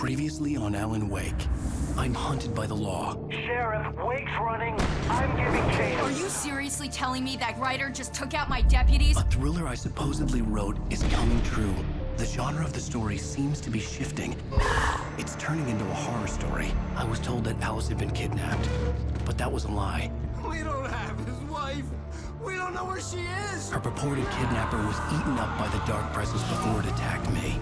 Previously on Alan Wake. I'm hunted by the law. Sheriff, Wake's running. I'm giving chase. Are you seriously telling me that writer just took out my deputies? A thriller I supposedly wrote is coming true. The genre of the story seems to be shifting. It's turning into a horror story. I was told that Alice had been kidnapped, but that was a lie. We don't have his wife. We don't know where she is. Her purported kidnapper was eaten up by the dark presence before it attacked me.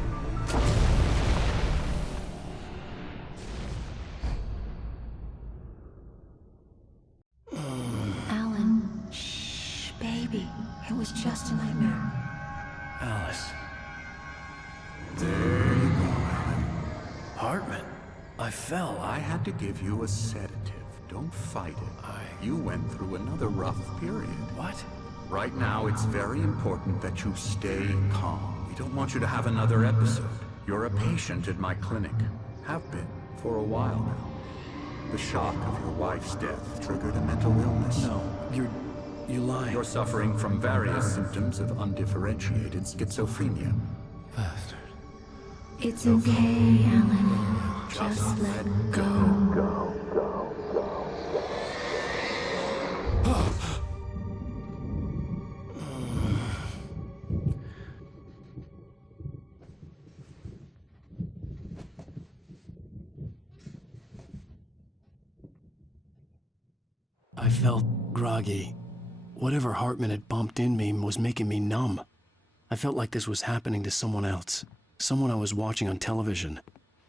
Alan, shh, baby. It was just a nightmare. Alice. There you go, Alan. Hartman. I fell. I had to give you a sedative. Don't fight it. You went through another rough period. What? Right now, it's very important that you stay calm. We don't want you to have another episode. You're a patient at my clinic. Have been for a while now. The shock of your wife's death triggered a mental illness. No, you lied. You're suffering from various symptoms of undifferentiated schizophrenia. Bastard. It's okay, Alan. Just let go. I felt groggy. Whatever Hartman had bumped in me was making me numb. I felt like this was happening to someone else. Someone I was watching on television.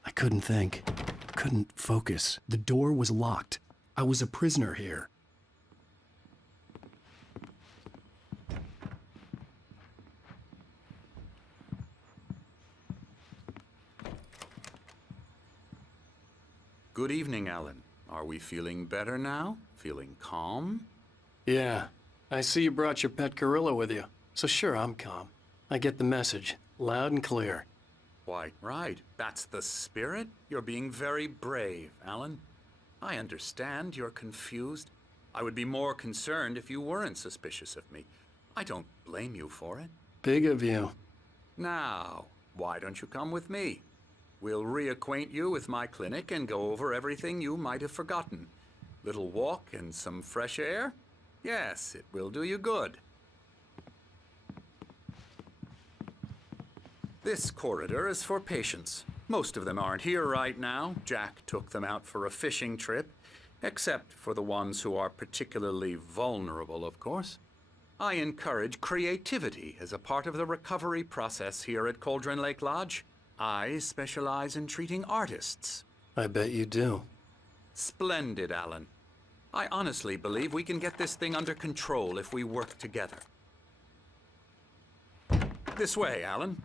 I couldn't think. Couldn't focus. The door was locked. I was a prisoner here. Good evening, Alan. Are we feeling better now? Feeling calm? Yeah. I see you brought your pet gorilla with you. So sure, I'm calm. I get the message. Loud and clear. Why, right. That's the spirit. You're being very brave, Alan. I understand you're confused. I would be more concerned if you weren't suspicious of me. I don't blame you for it. Big of you. Now, why don't you come with me? We'll reacquaint you with my clinic and go over everything you might have forgotten. Little walk and some fresh air? Yes, it will do you good. This corridor is for patients. Most of them aren't here right now. Jack took them out for a fishing trip, except for the ones who are particularly vulnerable, of course. I encourage creativity as a part of the recovery process here at Cauldron Lake Lodge. I specialize in treating artists. I bet you do. Splendid, Alan. I honestly believe we can get this thing under control if we work together. This way, Alan.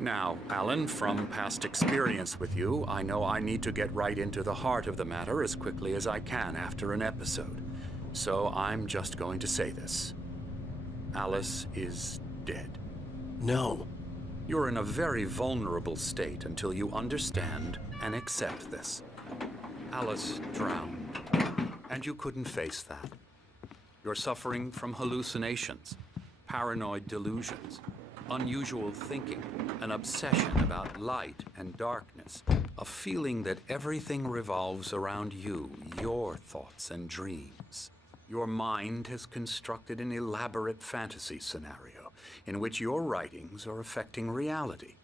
Now, Alan, from past experience with you, I know I need to get right into the heart of the matter as quickly as I can after an episode. So I'm just going to say this. Alice is dead. No. You're in a very vulnerable state until you understand and accept this. Alice drowned, and you couldn't face that. You're suffering from hallucinations, paranoid delusions, unusual thinking, an obsession about light and darkness, a feeling that everything revolves around you, your thoughts and dreams. Your mind has constructed an elaborate fantasy scenario in which your writings are affecting reality.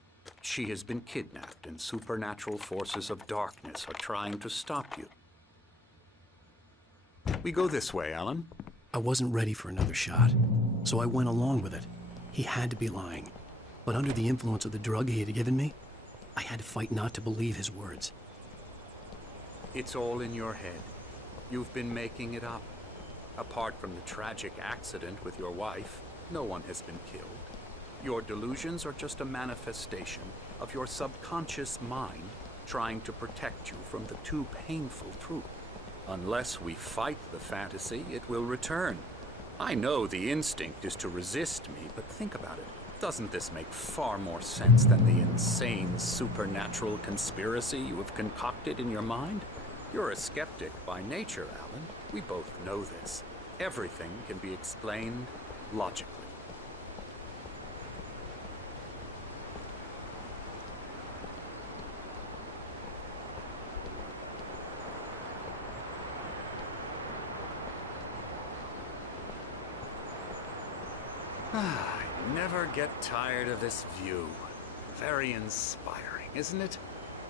She has been kidnapped and supernatural forces of darkness are trying to stop you. We go this way, Alan. I wasn't ready for another shot, so I went along with it. He had to be lying. But under the influence of the drug he had given me, I had to fight not to believe his words. It's all in your head. You've been making it up. Apart from the tragic accident with your wife, no one has been killed. Your delusions are just a manifestation of your subconscious mind trying to protect you from the too painful truth. Unless we fight the fantasy, it will return. I know the instinct is to resist me, but think about it. Doesn't this make far more sense than the insane supernatural conspiracy you have concocted in your mind? You're a skeptic by nature, Alan. We both know this. Everything can be explained logically. I never get tired of this view. Very inspiring, isn't it?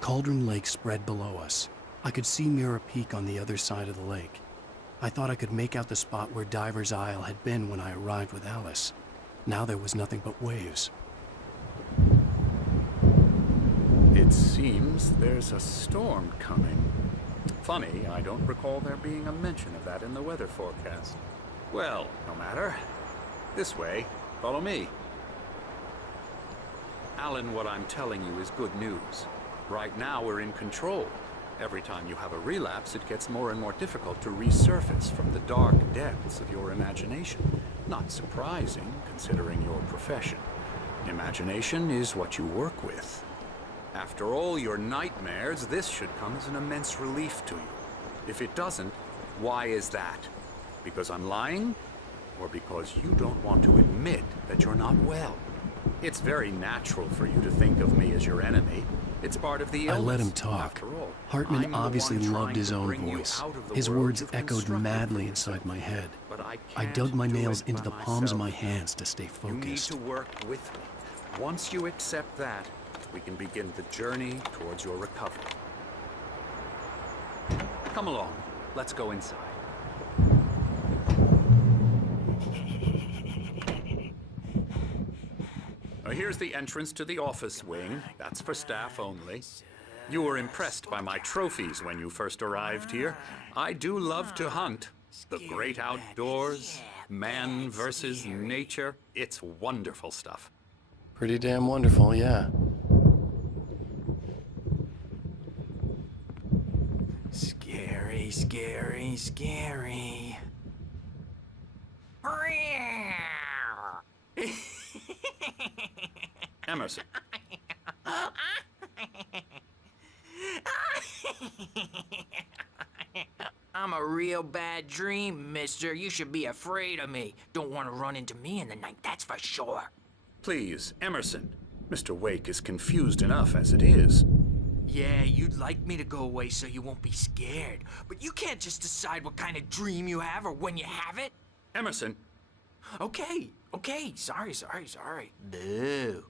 Cauldron Lake spread below us. I could see Mirror Peak on the other side of the lake. I thought I could make out the spot where Diver's Isle had been when I arrived with Alice. Now there was nothing but waves. It seems there's a storm coming. Funny, I don't recall there being a mention of that in the weather forecast. Well, no matter. This way. Follow me. Alan, what I'm telling you is good news. Right now, we're in control. Every time you have a relapse, it gets more and more difficult to resurface from the dark depths of your imagination. Not surprising, considering your profession. Imagination is what you work with. After all your nightmares, this should come as an immense relief to you. If it doesn't, why is that? Because I'm lying? Or because you don't want to admit that you're not well? It's very natural for you to think of me as your enemy. It's part of the illness. I let him talk. After all, Hartman I'm the obviously one loved trying his to own bring you voice. out of the His world words you've echoed constructed madly for inside yourself. my head. But I I can't dug my do nails it into by the palms of my myself. hands to stay You need focused. to work with me. Once you accept that, we can begin the journey towards your recovery. Come along. Let's go inside. Now, here's the entrance to the office wing. That's for staff only. You were impressed by my trophies when you first arrived here. I do love to hunt. The great outdoors, man versus nature. It's wonderful stuff. Pretty damn wonderful, yeah. Scary, scary, scary. Emerson. I'm a real bad dream, mister. You should be afraid of me. Don't want to run into me in the night, that's for sure. Please, Emerson. Mr. Wake is confused enough as it is. Yeah, you'd like me to go away so you won't be scared. But you can't just decide what kind of dream you have or when you have it. Emerson. Okay, sorry. Boo.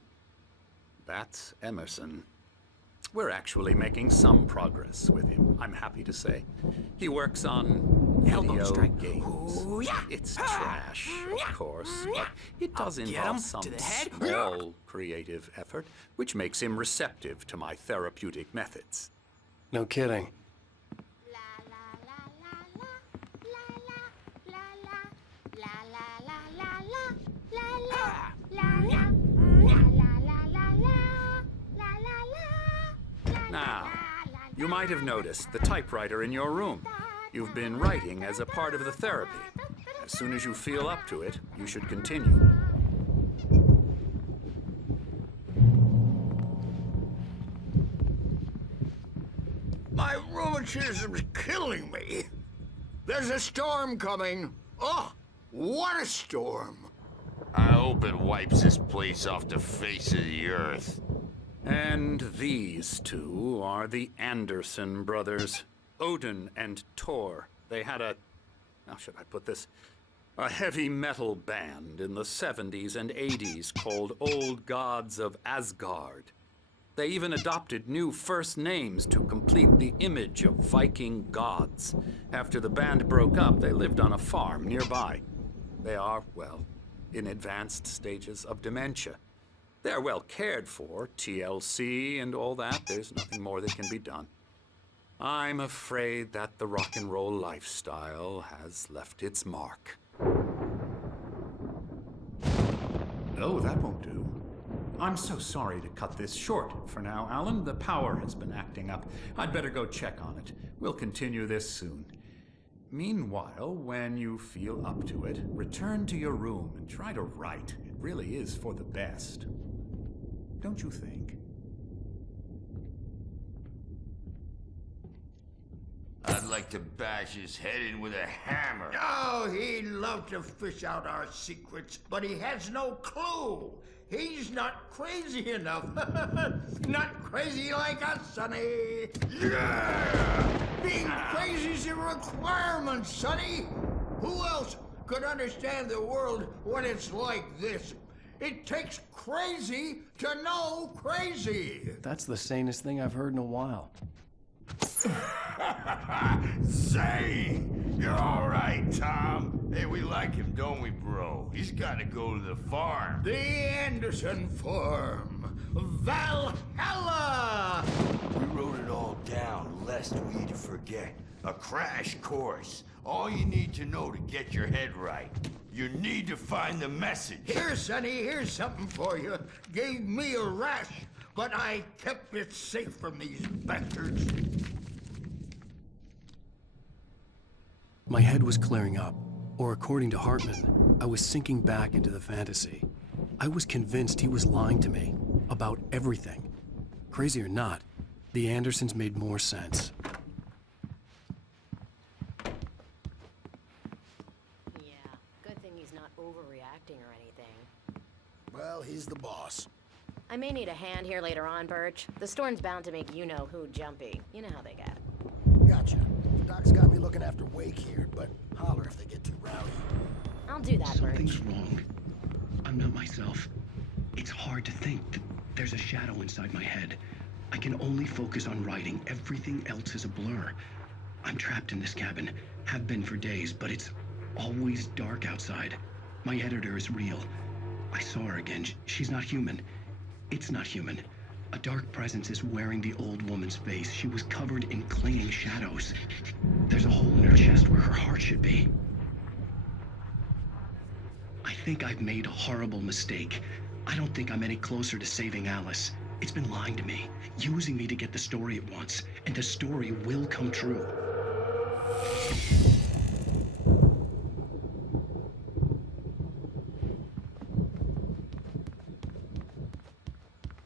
That's Emerson. We're actually making some progress with him, I'm happy to say. He works on Elbow video strike. games. Ooh, yeah. It's trash, of course, but it does I'll get involve him some to the head. small creative effort, which makes him receptive to my therapeutic methods. No kidding. Now, you might have noticed the typewriter in your room. You've been writing as a part of the therapy. As soon as you feel up to it, you should continue. My rheumatism's killing me. There's a storm coming. Oh, what a storm. I hope it wipes this place off the face of the earth. And these two are the Anderson brothers, Odin and Thor. They had how should I put this? A heavy metal band in the 70s and 80s called Old Gods of Asgard. They even adopted new first names to complete the image of Viking gods. After the band broke up, they lived on a farm nearby. They are, well, in advanced stages of dementia. They're well cared for, TLC and all that. There's nothing more that can be done. I'm afraid that the rock and roll lifestyle has left its mark. Oh, that won't do. I'm so sorry to cut this short for now, Alan. The power has been acting up. I'd better go check on it. We'll continue this soon. Meanwhile, when you feel up to it, return to your room and try to write. really is for the best. Don't you think? I'd like to bash his head in with a hammer. Oh, he'd love to fish out our secrets, but he has no clue. He's not crazy enough. Not crazy like us, Sonny. Yeah! Being crazy's a requirement, Sonny. Who else could understand the world when it's like this? It takes crazy to know crazy. That's the sanest thing I've heard in a while. Say, you're all right, Tom. Hey, we like him, don't we, bro? He's got to go to the farm. The Anderson Farm. Valhalla! We wrote it all down, lest we forget. A crash course. All you need to know to get your head right. You need to find the message. Here, Sonny, here's something for you. Gave me a rash, but I kept it safe from these bastards. My head was clearing up, or according to Hartman, I was sinking back into the fantasy. I was convinced he was lying to me about everything. Crazy or not, the Andersons made more sense. Yeah, good thing he's not overreacting or anything. Well, he's the boss. I may need a hand here later on, Birch. The storm's bound to make you-know-who jumpy. You know how they get. Gotcha. Doc's got me looking after Wake here, but holler if they get too rowdy. I'll do that, Something's Birch. wrong. I'm not myself. It's hard to think that there's a shadow inside my head. I can only focus on writing. Everything else is a blur. I'm trapped in this cabin. Have been for days, but it's always dark outside. My editor is real. I saw her again. She's not human. It's not human. A dark presence is wearing the old woman's face. She was covered in clinging shadows. There's a hole in her chest where her heart should be. I think I've made a horrible mistake. I don't think I'm any closer to saving Alice. It's been lying to me, using me to get the story it wants, and the story will come true.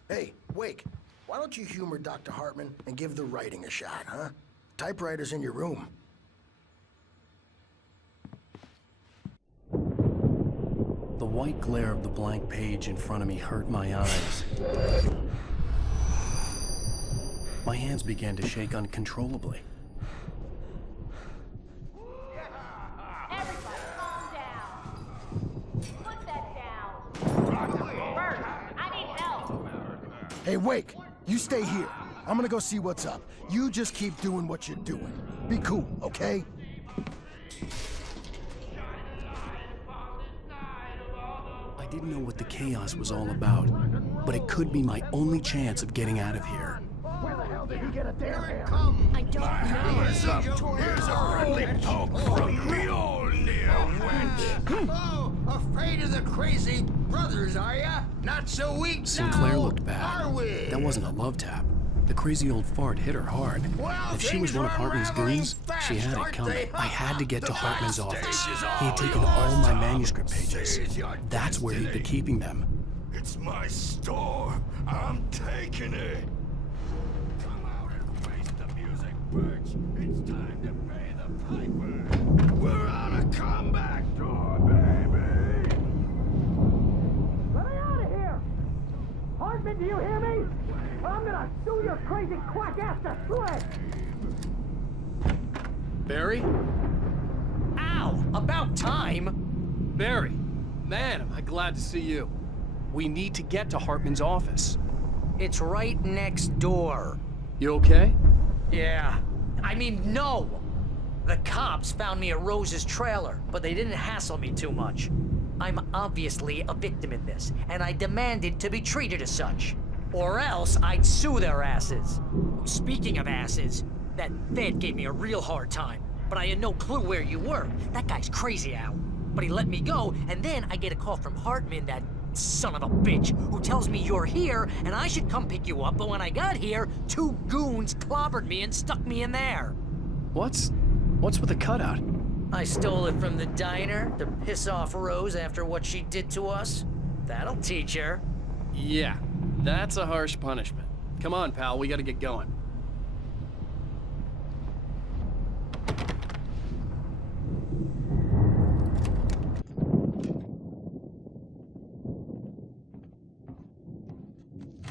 Hey, Wake, why don't you humor Dr. Hartman and give the writing a shot, huh? Typewriter's in your room. The white glare of the blank page in front of me hurt my eyes. My hands began to shake uncontrollably. Everybody, calm down. Put that down. Bert, I need help. Hey, Wake, you stay here. I'm gonna go see what's up. You just keep doing what you're doing. Be cool, okay? I didn't know what the chaos was all about, but it could be my only chance of getting out of here. Where the hell did he get a damn hammer? I don't know. Hammer's up. Here's a friendly poke from Mjolnir, wench. Oh, afraid of the crazy brothers, are ya? Not so weak Sinclair now, looked bad. are we? That wasn't a love tap. The crazy old fart hit her hard. Well, If she was things one of are Hartman's unraveling goons, she fast, had it aren't coming. they? I had to get to Hartman's office. stage is He had all taken yours, all my Tom. manuscript pages. Seize your That's where he'd be destiny. keeping them. It's my store. I'm taking it. Come out and face the music, Birch. It's time to pay the piper. We're on a comeback tour, baby. Let me out of here! Hartman, do you hear me? I'm gonna sue your crazy quack ass to shreds! Barry? Ow! About time! Barry! Man, am I glad to see you. We need to get to Hartman's office. It's right next door. You okay? Yeah. I mean, no! The cops found me at Rose's trailer, but they didn't hassle me too much. I'm obviously a victim in this, and I demanded to be treated as such. Or else I'd sue their asses. Speaking of asses, that Fed gave me a real hard time, but I had no clue where you were. That guy's crazy, Al. But he let me go, and then I get a call from Hartman, that son of a bitch, who tells me you're here and I should come pick you up, but when I got here, 2 goons clobbered me and stuck me in there. What's with the cutout? I stole it from the diner to piss off Rose after what she did to us. That'll teach her. Yeah, that's a harsh punishment. Come on, pal, we gotta get going.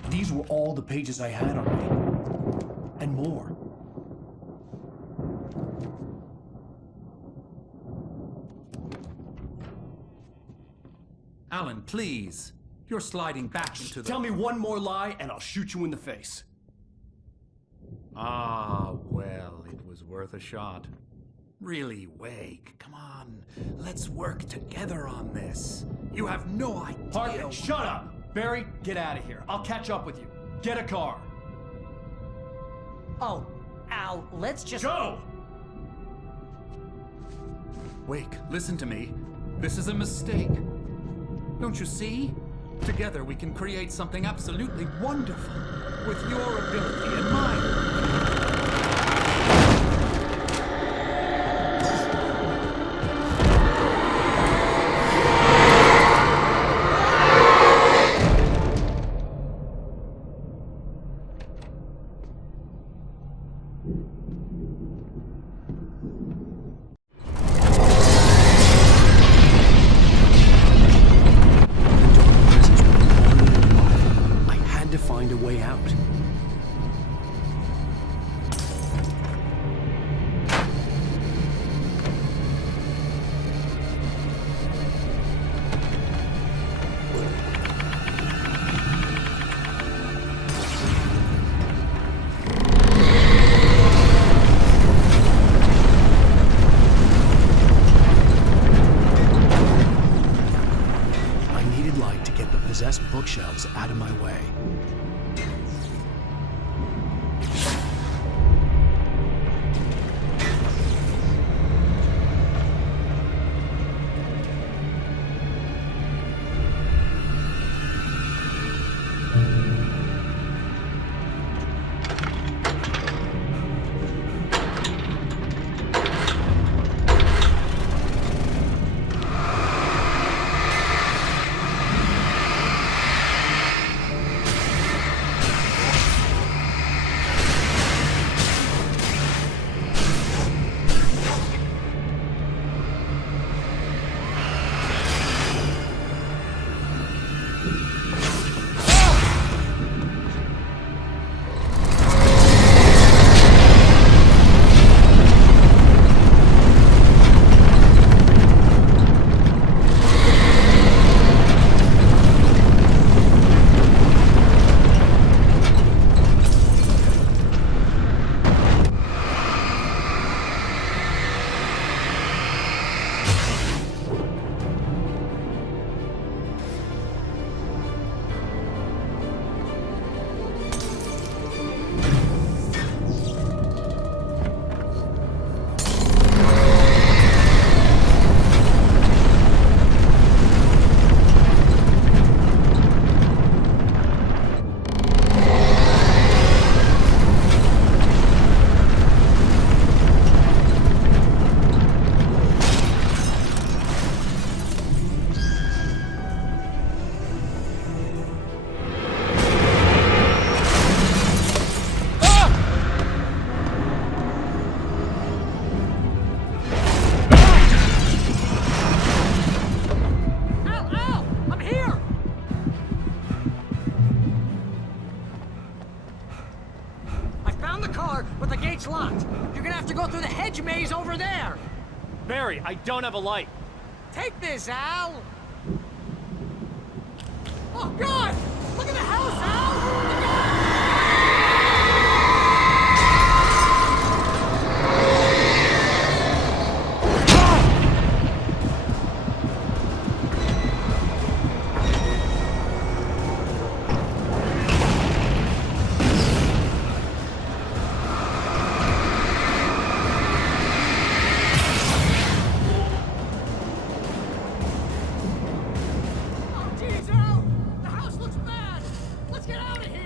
These were all the pages I had on me. And more. Alan, please. You're sliding back into the... Tell me one more lie and I'll shoot you in the face. Ah, well, it was worth a shot. Really, Wake, come on. Let's work together on this. You have no idea... Hartman, shut up! Barry, get out of here. I'll catch up with you. Get a car. Oh, Al, let's just... Go! Wake, listen to me. This is a mistake. Don't you see? Together we can create something absolutely wonderful. With your ability and mine. I had to find a way out. I needed light to get the possessed bookshelves out of my way. gate's locked. You're gonna have to go through the hedge maze over there. Barry, I don't have a light. Take this, Al. Oh, God! Look at the house, Al! Oh, geez, Al! The house looks bad! Let's get out of here!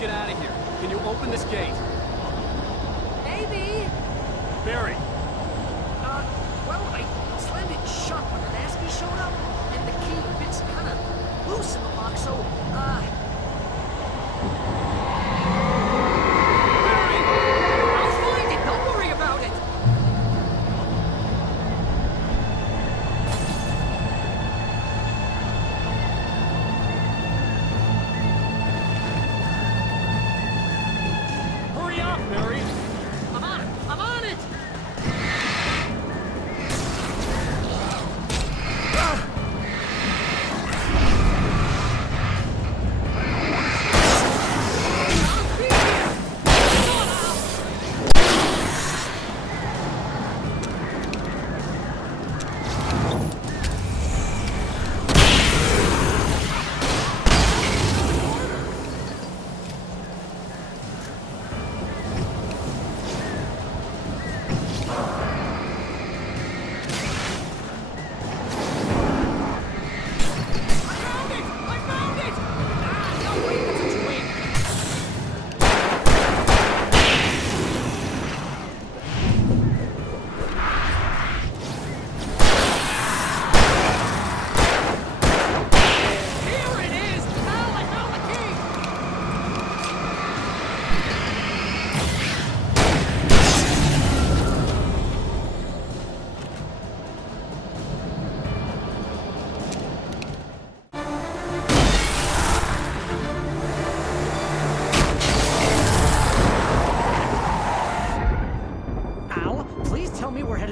get out of here. Can you open this gate? Maybe. Barry! Well, I slammed it shut when the nasty showed up, and the key fits kind of loose in the lock, so, Barry! I'll find it. Don't worry about it. Hurry up, Barry! I'm on it. I'm on it.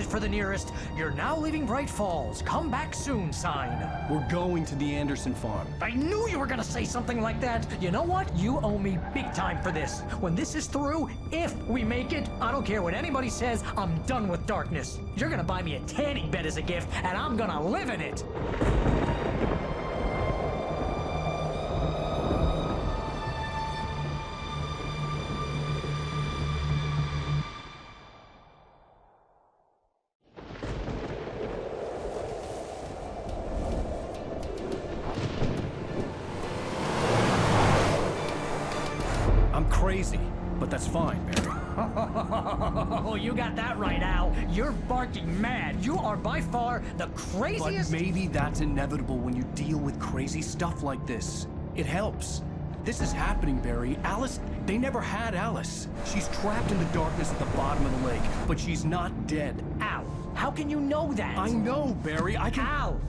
For the nearest, "You're now leaving Bright Falls. Come back soon" sign. We're going to the Anderson farm. I knew you were gonna say something like that. You know what? You owe me big time for this. When this is through, if we make it, I don't care what anybody says, I'm done with darkness. You're gonna buy me a tanning bed as a gift, and I'm gonna live in it. Crazy, but that's fine, Barry. Oh, you got that right, Al. You're barking mad. You are by far the craziest... But maybe that's inevitable when you deal with crazy stuff like this. It helps. This is happening, Barry. Alice, they never had Alice. She's trapped in the darkness at the bottom of the lake, but she's not dead. Al, how can you know that? I know, Barry. I can... Al,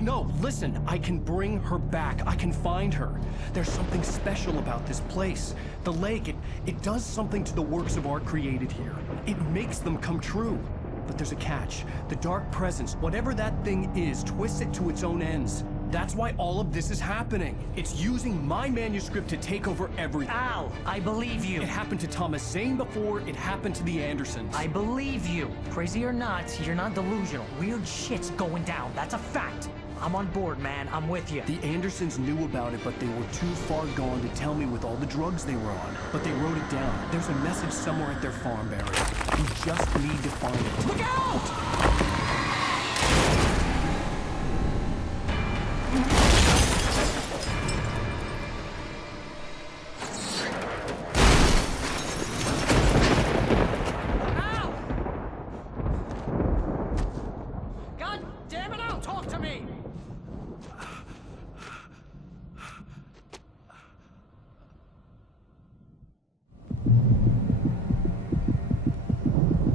No, listen. I can bring her back. I can find her. There's something special about this place. The lake, it does something to the works of art created here. It makes them come true. But there's a catch. The dark presence, whatever that thing is, twists it to its own ends. That's why all of this is happening. It's using my manuscript to take over everything. Al, I believe you. It happened to Thomas Zane before, it happened to the Andersons. I believe you. Crazy or not, you're not delusional. Weird shit's going down. That's a fact. I'm on board, man. I'm with you. The Andersons knew about it, but they were too far gone to tell me with all the drugs they were on. But they wrote it down. There's a message somewhere at their farm, Barry. We just need to find it. Look out!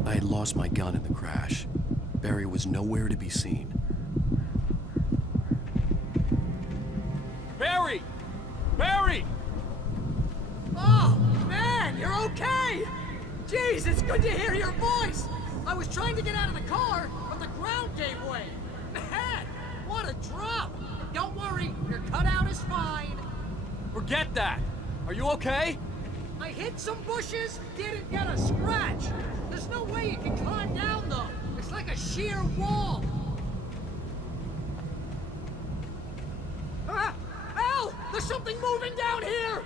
I had lost my gun in the crash. Barry was nowhere to be seen. Barry! Barry! Oh, man, you're okay! Jeez, it's good to hear your voice! I was trying to get out of the car, but the ground gave way. Man, what a drop! Don't worry, your cutout is fine. Forget that! Are you okay? I hit some bushes, didn't get a scratch. There's no way you can climb down, though. It's like a sheer wall. Al! There's something moving down here!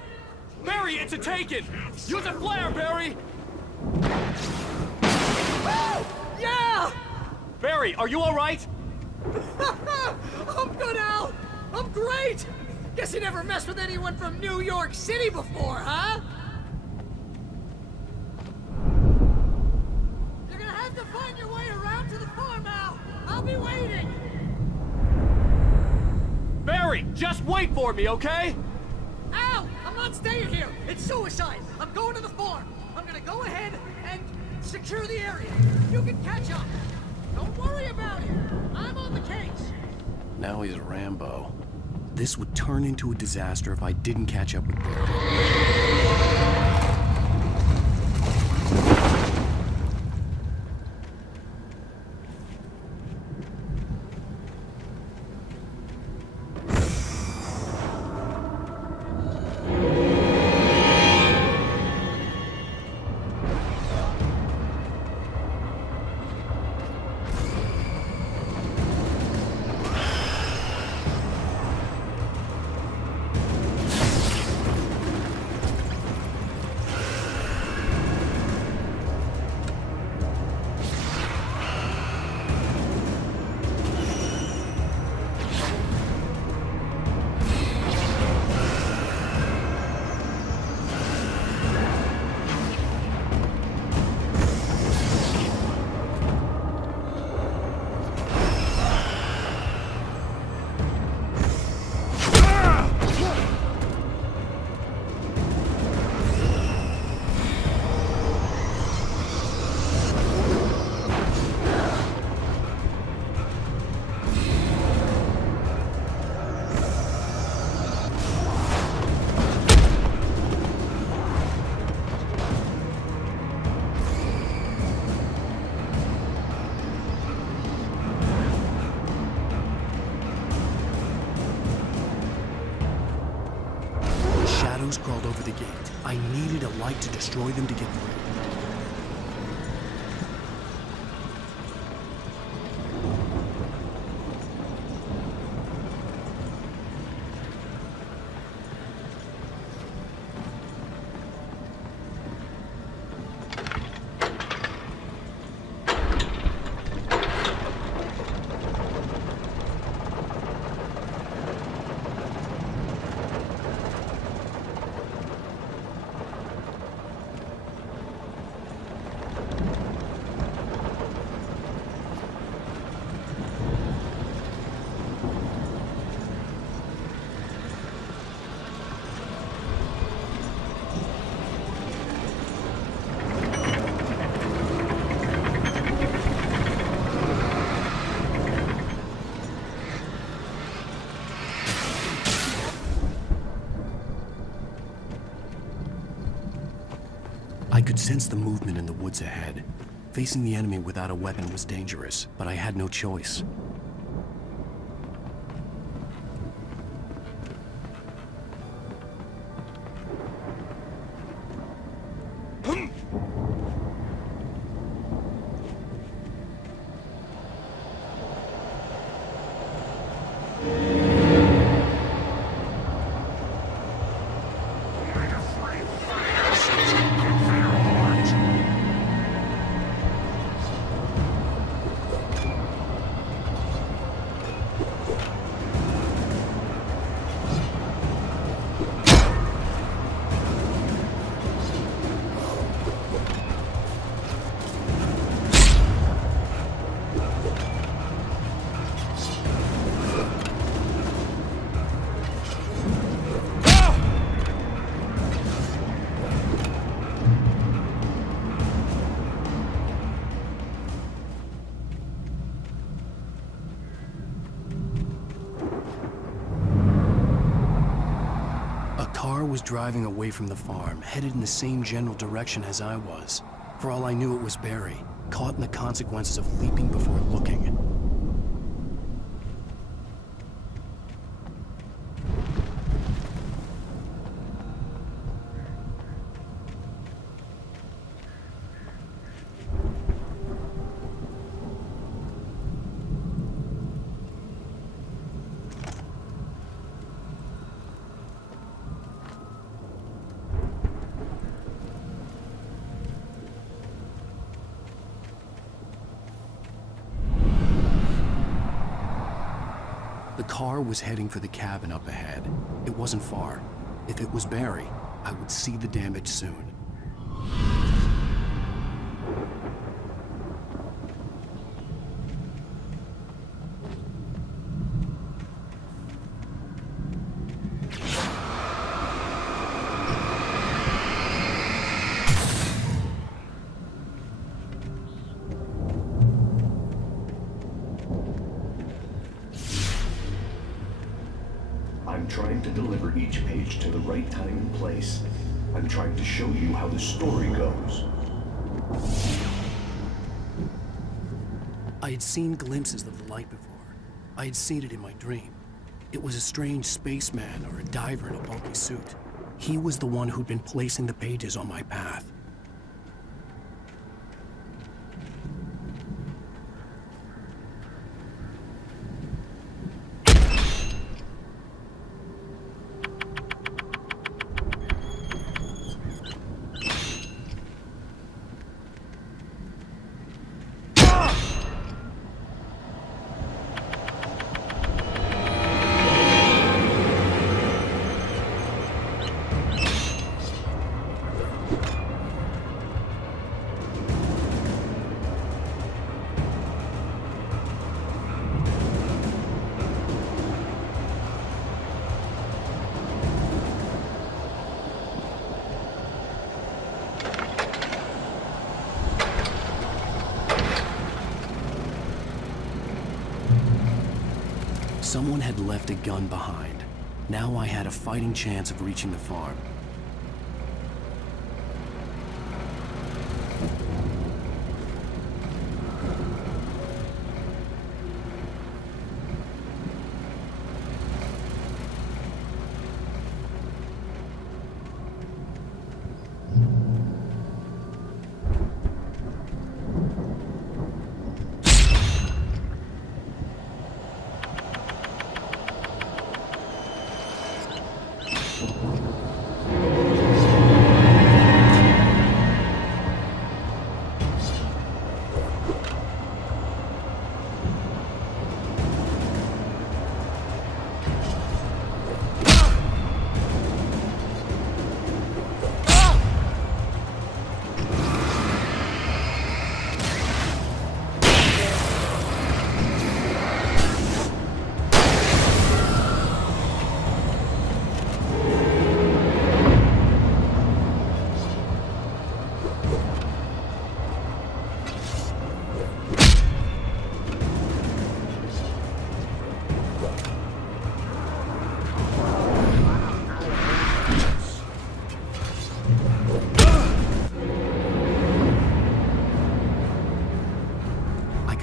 Barry, it's a taken! Use a flare, Barry! Oh! Yeah! Barry, are you alright? I'm good, Al! I'm great! Guess you never messed with anyone from New York City before, huh? You're gonna have to find your way around to the farm, Al. I'll be waiting. Barry, just wait for me, okay? Al, I'm not staying here. It's suicide. I'm going to the farm. I'm gonna go ahead and secure the area. You can catch up. Don't worry about it. I'm on the case. Now he's Rambo. This would turn into a disaster if I didn't catch up with Barry. Crawled over the gate. I needed a light to destroy them to get through. I could sense the movement in the woods ahead. Facing the enemy without a weapon was dangerous, but I had no choice. Was driving away from the farm, headed in the same general direction as I was. For all I knew, it was Barry, caught in the consequences of leaping before looking. The car was heading for the cabin up ahead. It wasn't far. If it was Barry, I would see the damage soon. I'm trying to deliver each page to the right time and place. I'm trying to show you how the story goes. I had seen glimpses of the light before. I had seen it in my dream. It was a strange spaceman or a diver in a bulky suit. He was the one who'd been placing the pages on my path. Someone had left a gun behind. Now I had a fighting chance of reaching the farm.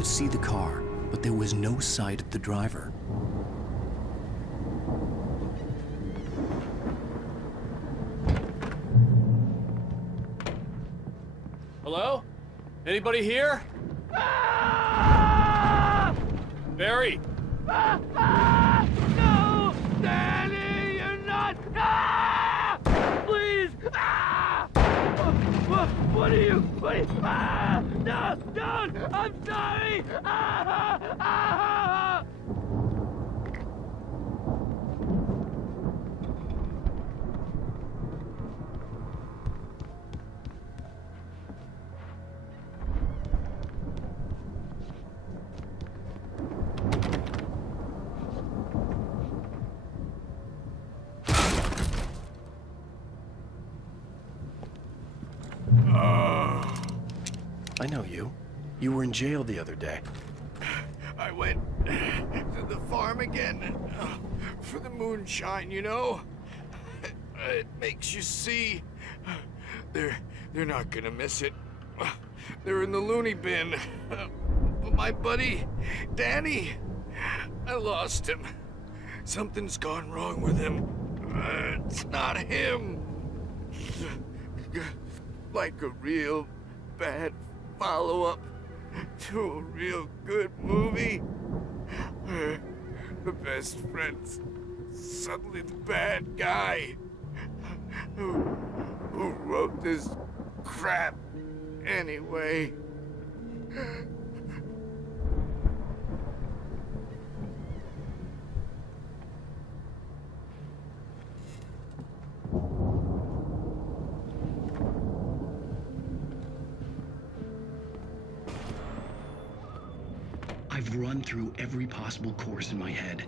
See the car, but there was no sight of the driver. Hello? Anybody here? Barry! No! Danny, you're not! Please! What are you? No! Don't! I'm sorry! I know you. You were in jail the other day. I went to the farm again for the moonshine, you know? It makes you see. They're not gonna miss it. They're in the loony bin. But my buddy, Danny, I lost him. Something's gone wrong with him. It's not him. Like a real bad follow-up to a real good movie. The best friend's suddenly the bad guy who wrote this crap anyway. I've run through every possible course in my head.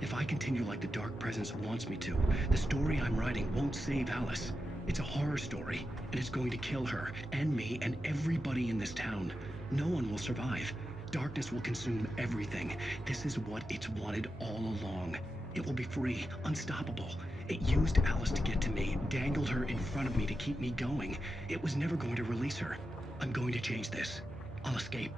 If I continue like the Dark Presence wants me to, the story I'm writing won't save Alice. It's a horror story, and it's going to kill her, and me, and everybody in this town. No one will survive. Darkness will consume everything. This is what it's wanted all along. It will be free, unstoppable. It used Alice to get to me, dangled her in front of me to keep me going. It was never going to release her. I'm going to change this. I'll escape.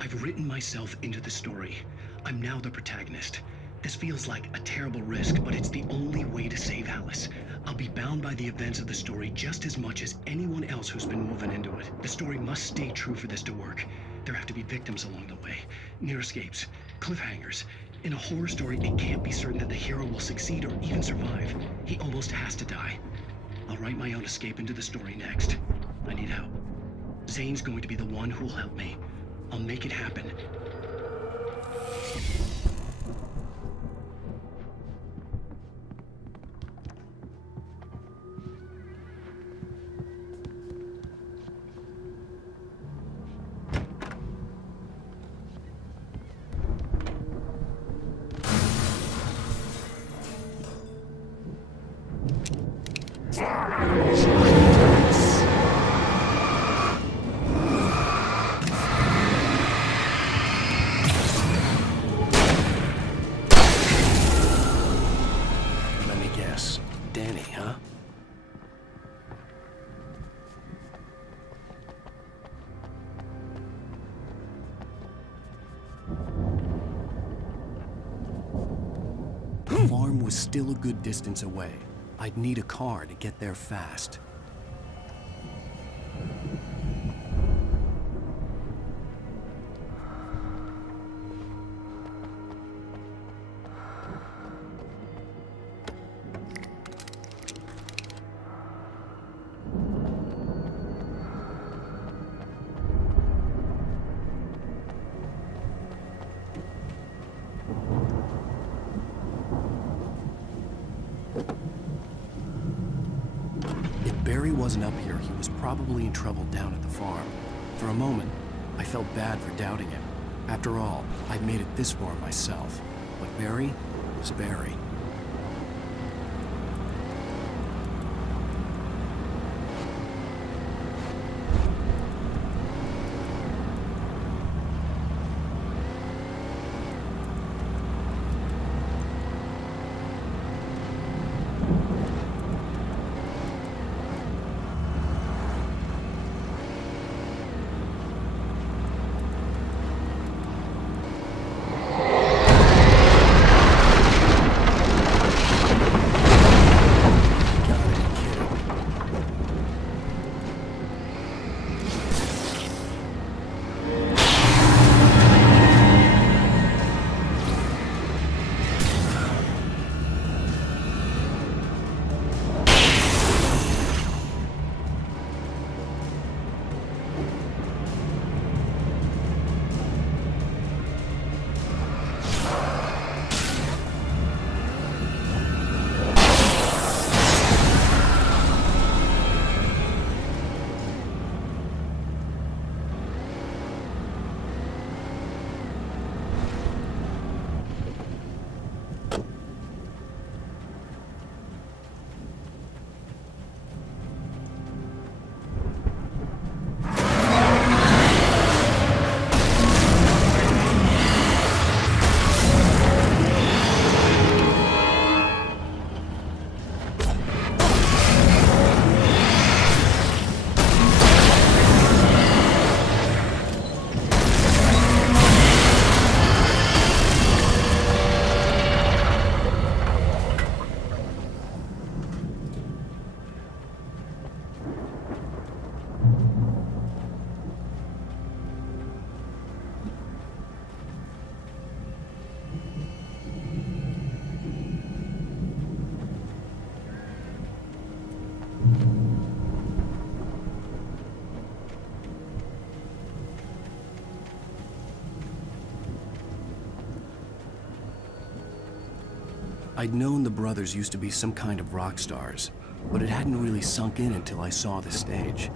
I've written myself into the story. I'm now the protagonist. This feels like a terrible risk, but it's the only way to save Alice. I'll be bound by the events of the story just as much as anyone else who's been woven into it. The story must stay true for this to work. There have to be victims along the way, near escapes, cliffhangers. In a horror story, it can't be certain that the hero will succeed or even survive. He almost has to die. I'll write my own escape into the story next. I need help. Zane's going to be the one who'll help me. I'll make it happen. Let me guess. Danny, huh? The farm was still a good distance away. I'd need a car to get there fast. If Barry wasn't up here, he was probably in trouble down at the farm. For a moment, I felt bad for doubting him. After all, I'd made it this far myself. But Barry was Barry. I'd known the brothers used to be some kind of rock stars, but it hadn't really sunk in until I saw the stage.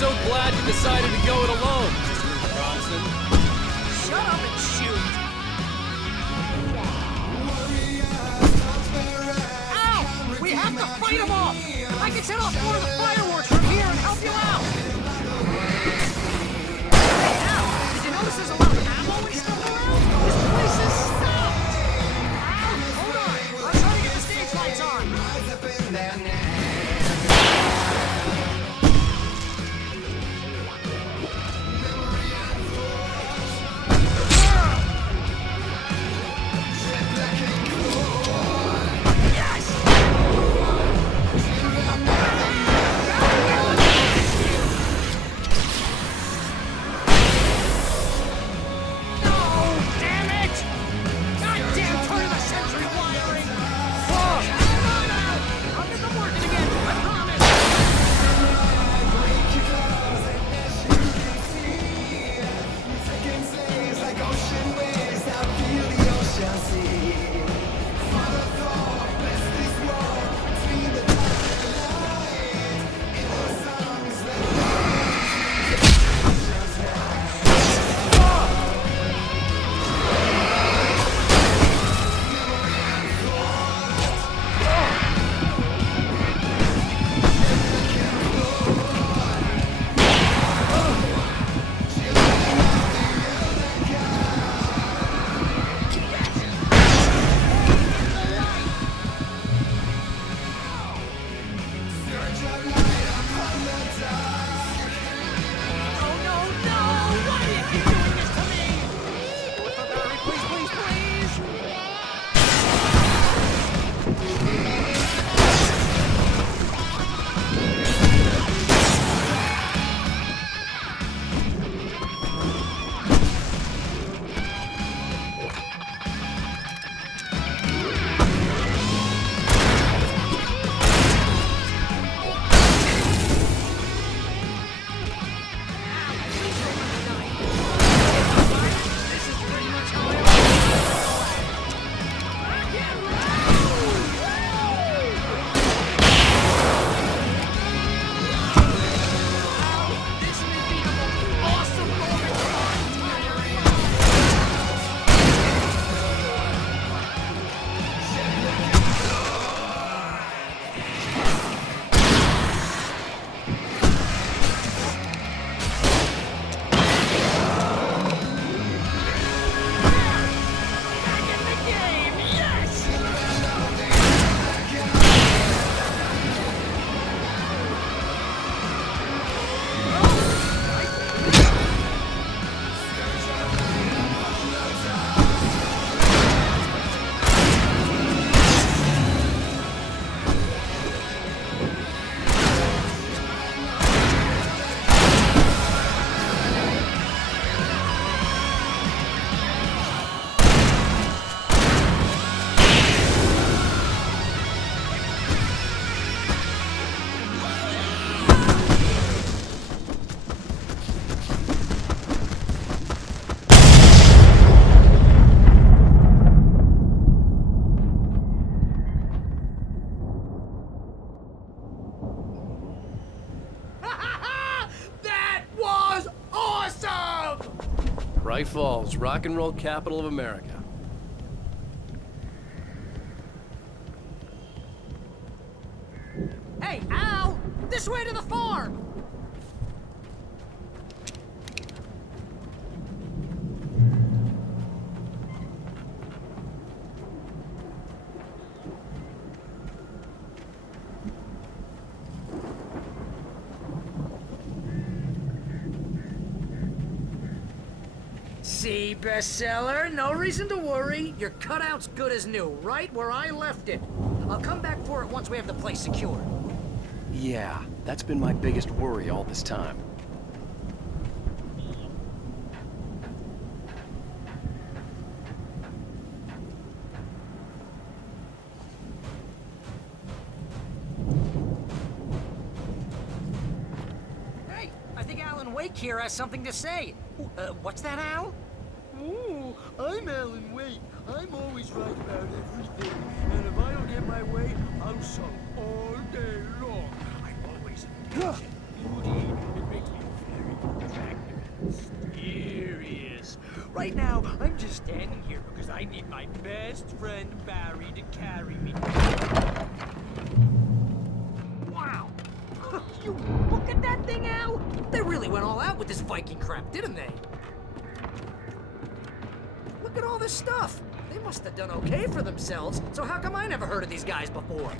so glad you decided to go it alone, Mr. Bronson. Shut up and shoot! Ow! We have to fight them off! I can set off more of the fireworks from here and help you out! Hey, Al! Did you notice there's a lot of ammo and stuff around? This place is stopped! Al, hold on! Let's try to get the stage lights on! Bright Falls, rock and roll capital of America. Hey, Al! This way to the farm! See, bestseller? No reason to worry. Your cutout's good as new, right where I left it. I'll come back for it once we have the place secured. Yeah, that's been my biggest worry all this time. Hey, I think Alan Wake here has something to say. What's that, Al? Oh, I'm Alan Wake. I'm always right about everything. And if I don't get my way, I'll sulk all day long. I'm always beauty. It makes me Right now, I'm just standing here because I need my best friend Barry to carry me. Wow! You look at that thing, Al! They really went all out with this Viking crap, didn't they? Look at all this stuff. They must have done okay for themselves, so how come I never heard of these guys before?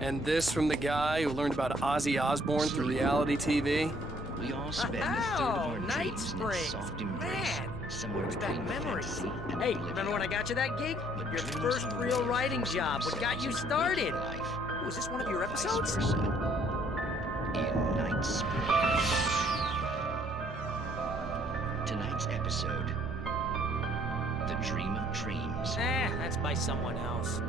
And this from the guy who learned about Ozzy Osbourne through reality TV? We all spend a third of our Night dreams in that Springs. soft embrace, Man, somewhere brings between back memories. fantasy and Hey, oblivion. remember when I got you that gig? But Your dreams first are real really writing forcing job. What got you themselves in started? waking life, Was this one of your vice episodes? versa. In Night Springs. Tonight's episode, The Dream of Dreams. That's by someone else.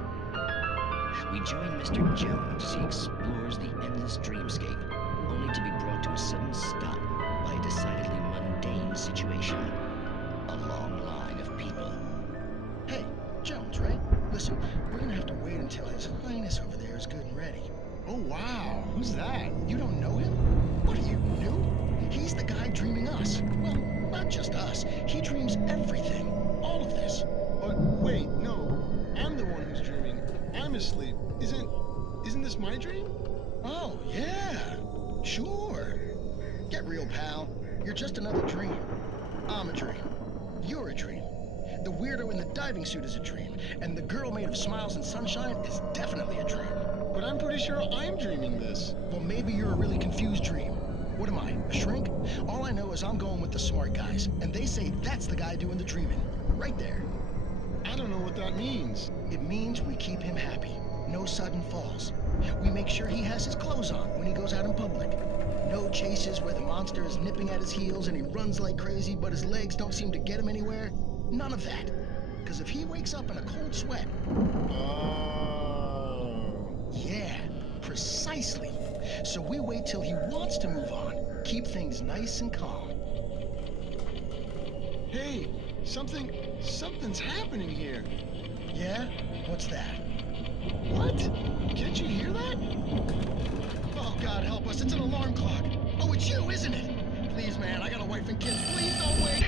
We join Mr. Jones as he explores the endless dreamscape, only to be brought to a sudden stop by a decidedly mundane situation. A long line of people. Hey, Jones, right? Listen, we're gonna have to wait until His Highness over there is good and ready. Oh, wow. Who's that? You don't know him? What are you, new? He's the guy dreaming us. Well, not just us. He dreams everything. All of this. But wait, no. I'm the one who's dreaming. I'm asleep. Isn't this my dream? Oh, yeah. Sure. Get real, pal. You're just another dream. I'm a dream. You're a dream. The weirdo in the diving suit is a dream. And the girl made of smiles and sunshine is definitely a dream. But I'm pretty sure I'm dreaming this. Well, maybe you're a really confused dream. What am I, a shrink? All I know is I'm going with the smart guys, and they say that's the guy doing the dreaming. Right there. I don't know what that means. It means we keep him happy. No sudden falls. We make sure he has his clothes on when he goes out in public. No chases where the monster is nipping at his heels and he runs like crazy, but his legs don't seem to get him anywhere. None of that. Because if he wakes up in a cold sweat... Yeah, precisely. So we wait till he wants to move on. Keep things nice and calm. Hey, something's happening here. Yeah? What's that? What? Can't you hear that? Oh, God help us, it's an alarm clock. Oh, it's you, isn't it? Please, man, I got a wife and kids. Please don't wait.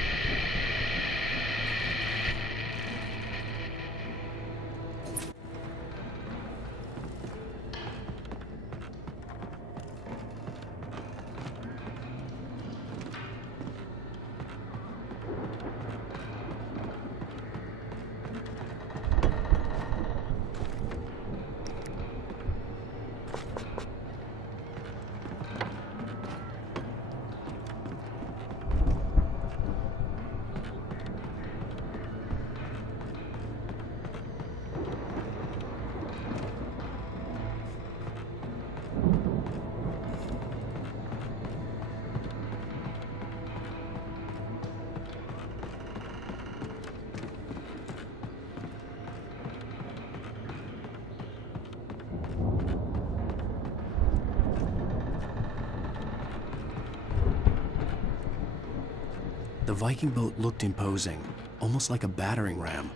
The Viking boat looked imposing, almost like a battering ram.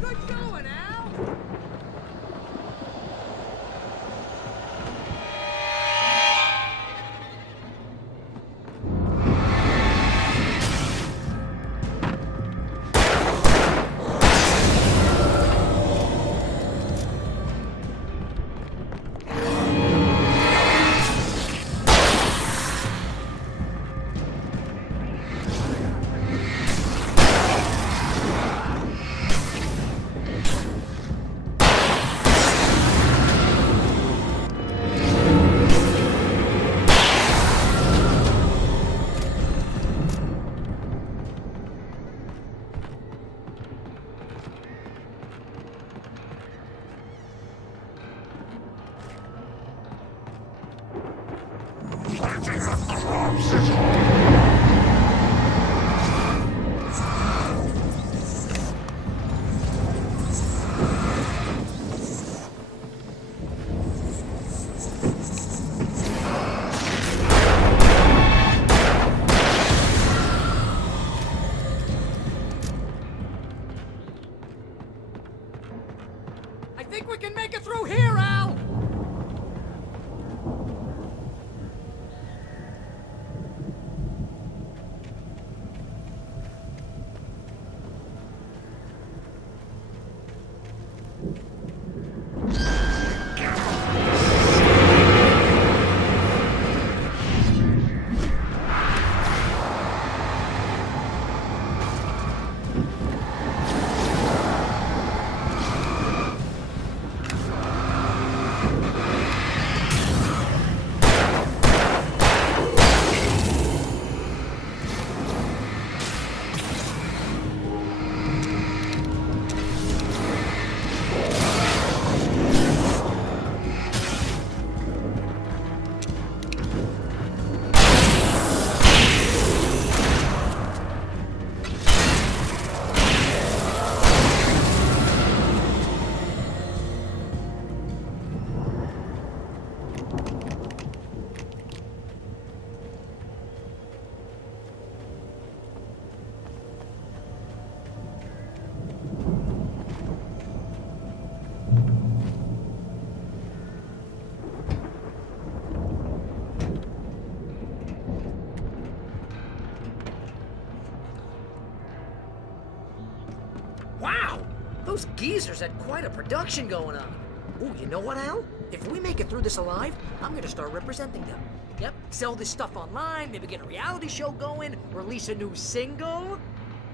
Good going, Al! think we can make it through here, Al! Wow! Those geezers had quite a production going on. Ooh, you know what, Al? If we make it through this alive, I'm gonna start representing them. Yep, sell this stuff online, maybe get a reality show going, release a new single.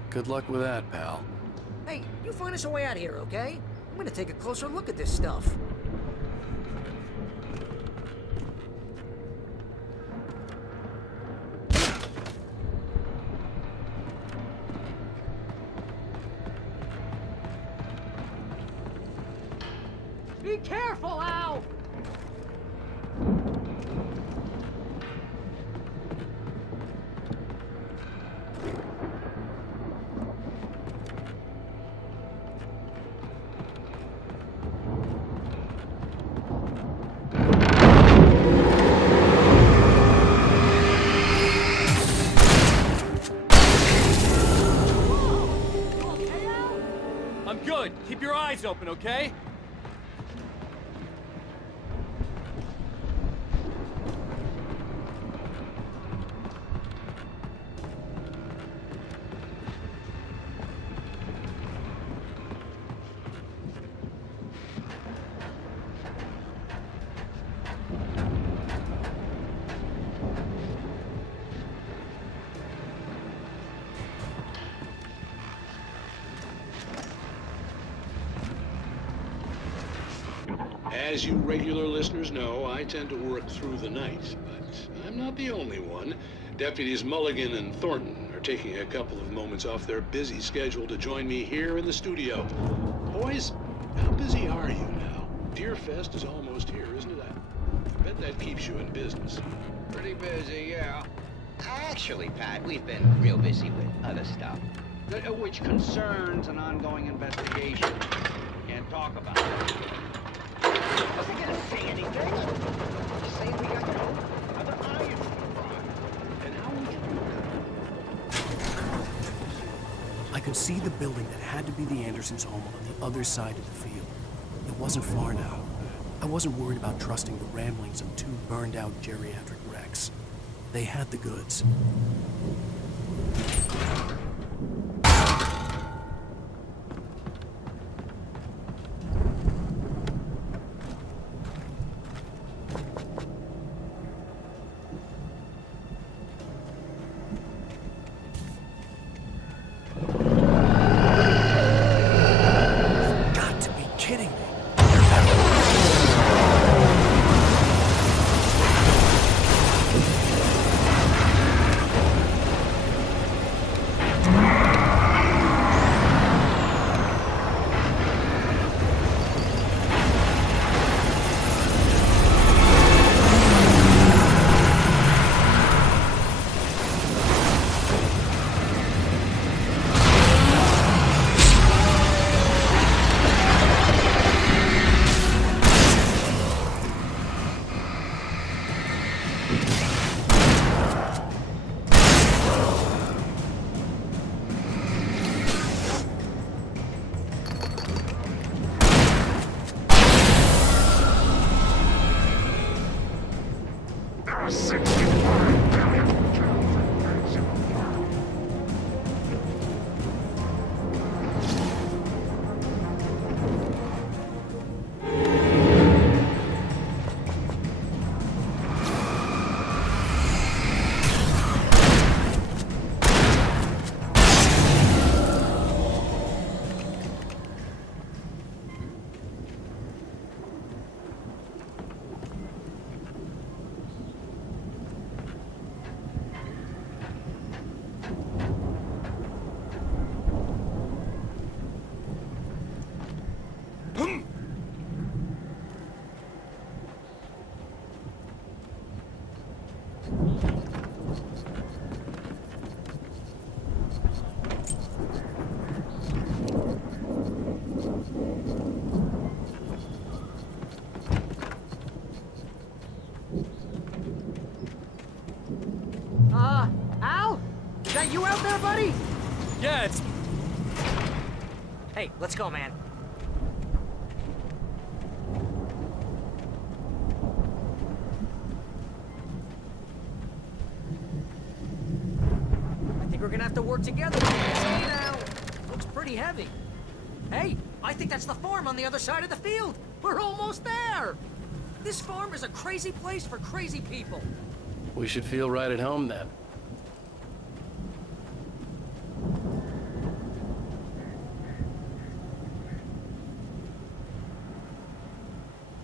Good luck with that, pal. Hey, you find us a way out of here, okay? I'm gonna take a closer look at this stuff. Be careful, Al! I'm good. Keep your eyes open, okay? As you regular listeners know, I tend to work through the night, but I'm not the only one. Deputies Mulligan and Thornton are taking a couple of moments off their busy schedule to join me here in the studio. Boys, how busy are you now? Deerfest is almost here, isn't it? I bet that keeps you in business. Pretty busy, yeah. Actually, Pat, we've been real busy with other stuff, which concerns an ongoing investigation. Can't talk about it. Wasn't gonna say anything. Just saying we got, other irons to fry. And how would you do that? I could see the building that had to be the Andersons' home on the other side of the field. It wasn't far now. I wasn't worried about trusting the ramblings of two burned-out geriatric wrecks. They had the goods. Yeah, it's... Hey, let's go, man. I think we're gonna have to work together. Hey now, looks pretty heavy. Hey, I think that's the farm on the other side of the field. We're almost there. This farm is a crazy place for crazy people. We should feel right at home then.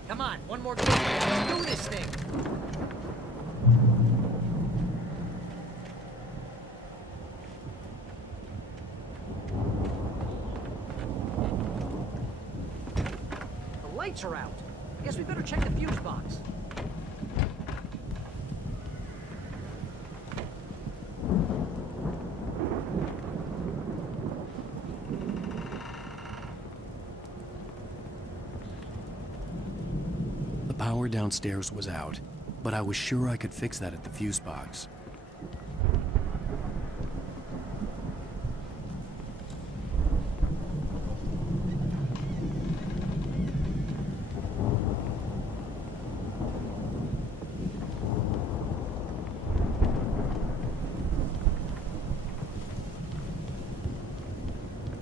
Come on, one more game. Let's do this thing. The lights are out. I guess we better check the fuse box. The power downstairs was out, but I was sure I could fix that at the fuse box.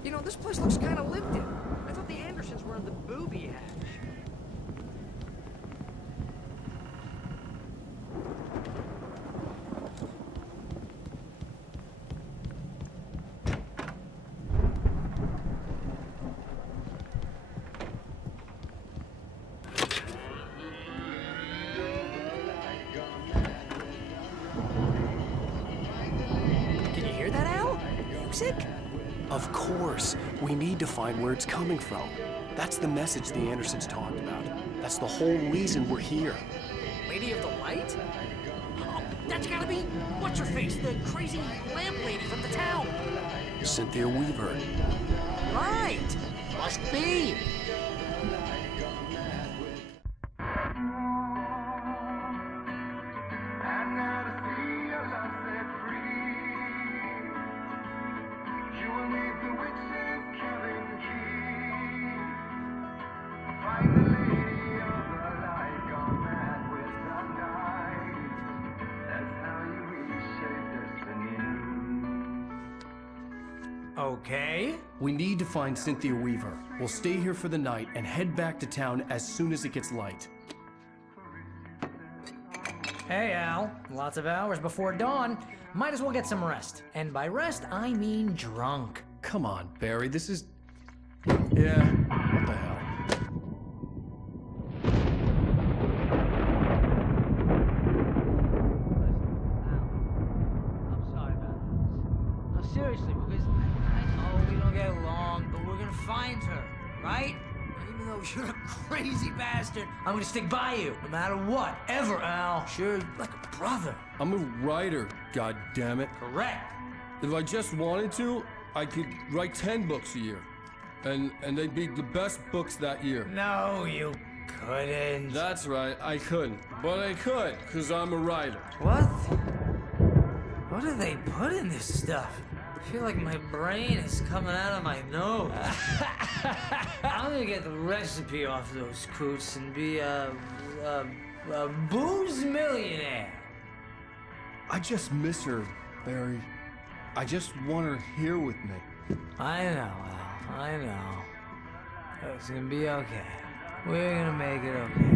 You know, this place looks kind of lived in. I thought the Andersons were in the booby hatch. Can you hear that, Al? Music? Of course. We need to find where it's coming from. That's the message the Andersons talked about. That's the whole reason we're here. Lady of the Light? Oh, that's gotta be what's-her-face, the crazy lamp lady from the town. Cynthia Weaver. Right! Must be. Okay. We need to find Cynthia Weaver. We'll stay here for the night and head back to town as soon as it gets light. Hey, Al. Lots of hours before dawn. Might as well get some rest. And by rest, I mean drunk. Come on, Barry, this is... Yeah, what the hell? I'm sorry about this. No, seriously, because I know we don't get along, but we're gonna find her, right? Even though you're a crazy bastard, I'm gonna stick by you, no matter what, ever, Al. Sure, like a brother. I'm a writer, goddammit. Correct. If I just wanted to, I could write 10 books a year. And they'd be the best books that year. No, you couldn't. That's right, I couldn't. But I could, because I'm a writer. What? What do they put in this stuff? I feel like my brain is coming out of my nose. I'm gonna get the recipe off those coots and be a booze millionaire. I just miss her, Barry. I just want her here with me. I know, Al. I know. It's gonna be okay. We're gonna make it okay.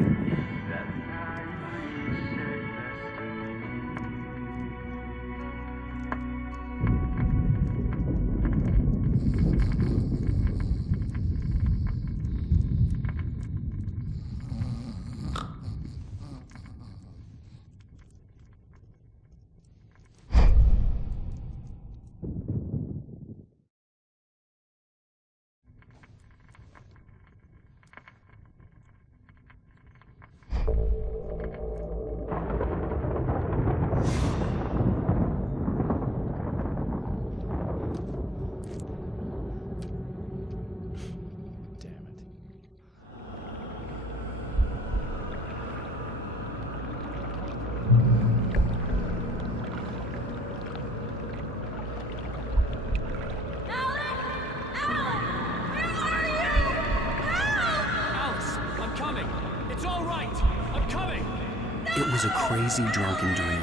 It was a crazy, drunken dream,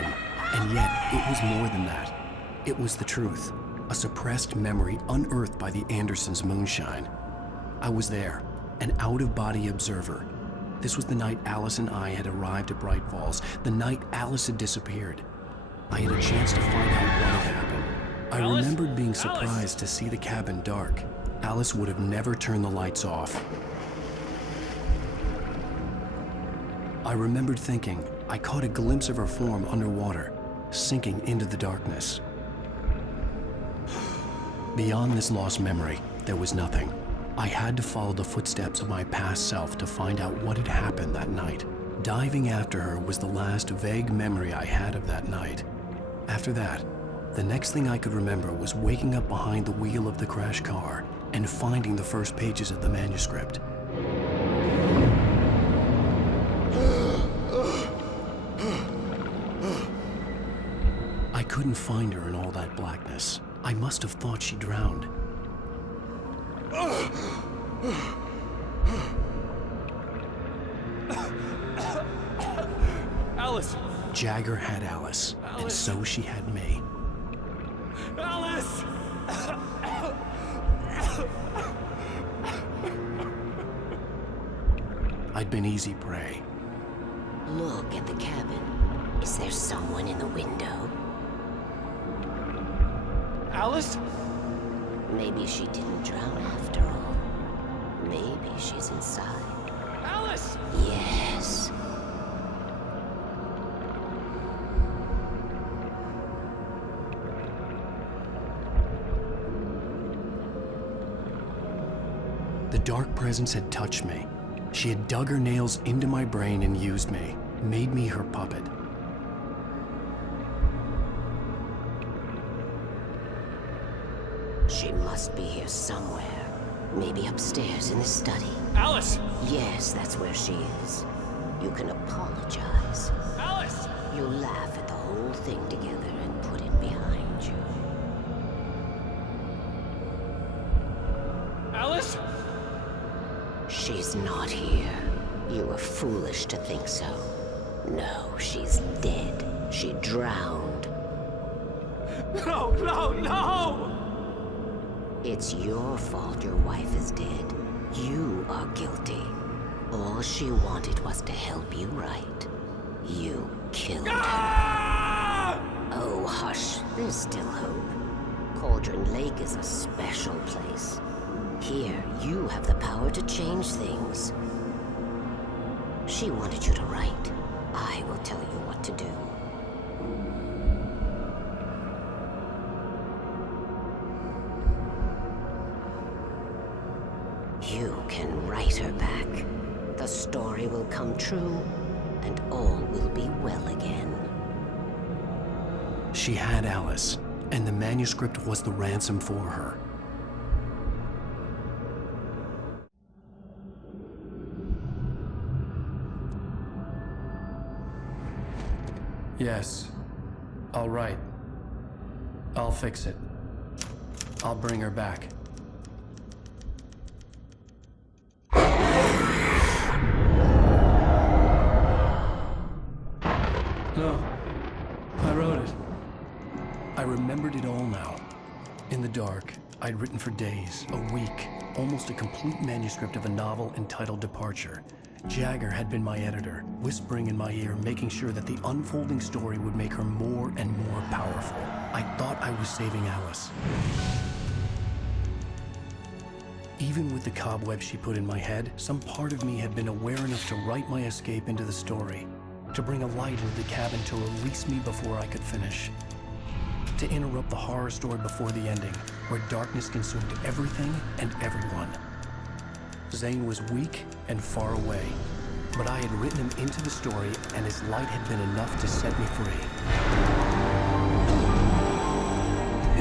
and yet it was more than that. It was the truth, a suppressed memory unearthed by the Andersons' moonshine. I was there, an out-of-body observer. This was the night Alice and I had arrived at Bright Falls, the night Alice had disappeared. I had a chance to find out what had happened. I remembered being surprised to see the cabin dark. Alice would have never turned the lights off. I remembered thinking I caught a glimpse of her form underwater, sinking into the darkness. Beyond this lost memory, there was nothing. I had to follow the footsteps of my past self to find out what had happened that night. Diving after her was the last vague memory I had of that night. After that, the next thing I could remember was waking up behind the wheel of the crashed car and finding the first pages of the manuscript. I couldn't find her in all that blackness. I must have thought she drowned. Alice! Jagger had Alice, and so she had me. Alice! I'd been easy prey. Look at the cabin. Is there someone in the window? Alice? Maybe she didn't drown after all. Maybe she's inside. Alice! Yes. The dark presence had touched me. She had dug her nails into my brain and used me, made me her puppet. She must be here somewhere. Maybe upstairs in the study. Alice! Yes, that's where she is. You can apologize. Alice! You laugh at the whole thing together and put it behind you. Alice? She's not here. You were foolish to think so. No, she's dead. She drowned. No, no, no! It's your fault your wife is dead. You are guilty. All she wanted was to help you right. You killed her. Oh, hush. There's still hope. Cauldron Lake is a special place. Here, you have the power to change things. She wanted you to write. I will tell you what to do. You can write her back. The story will come true, and all will be well again. She had Alice, and the manuscript was the ransom for her. Yes. All right. I'll fix it. I'll bring her back. No. I wrote it. I remembered it all now. In the dark, I'd written for days, a week, almost a complete manuscript of a novel entitled Departure. Jagger had been my editor, whispering in my ear, making sure that the unfolding story would make her more and more powerful. I thought I was saving Alice. Even with the cobwebs she put in my head, some part of me had been aware enough to write my escape into the story, to bring a light into the cabin to release me before I could finish, to interrupt the horror story before the ending, where darkness consumed everything and everyone. Zane was weak and far away, but I had written him into the story, and his light had been enough to set me free.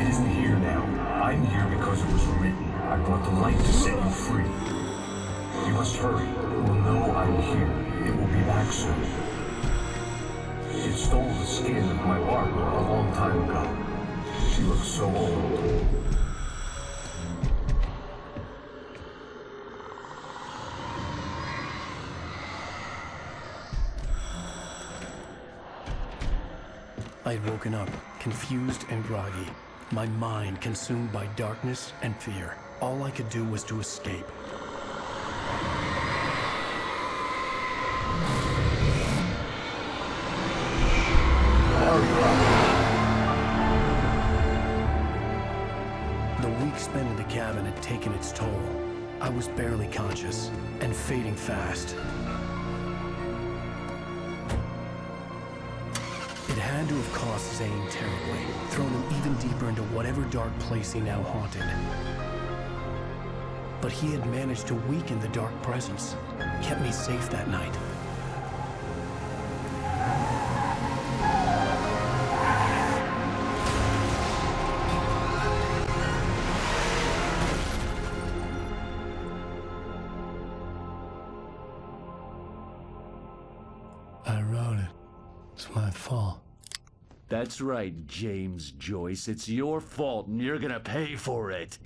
It isn't here now. I'm here because it was written. I brought the light to set you free. You must hurry. It will know I'm here. It will be back soon. It stole the skin of my Barbara a long time ago. She looks so old. I had woken up, confused and groggy, my mind consumed by darkness and fear. All I could do was to escape. The week spent in the cabin had taken its toll. I was barely conscious and fading fast. It had to have cost Zane terribly, thrown him even deeper into whatever dark place he now haunted. But he had managed to weaken the dark presence, kept me safe that night. I wrote it. It's my fault. That's right, James Joyce. It's your fault, and you're gonna pay for it.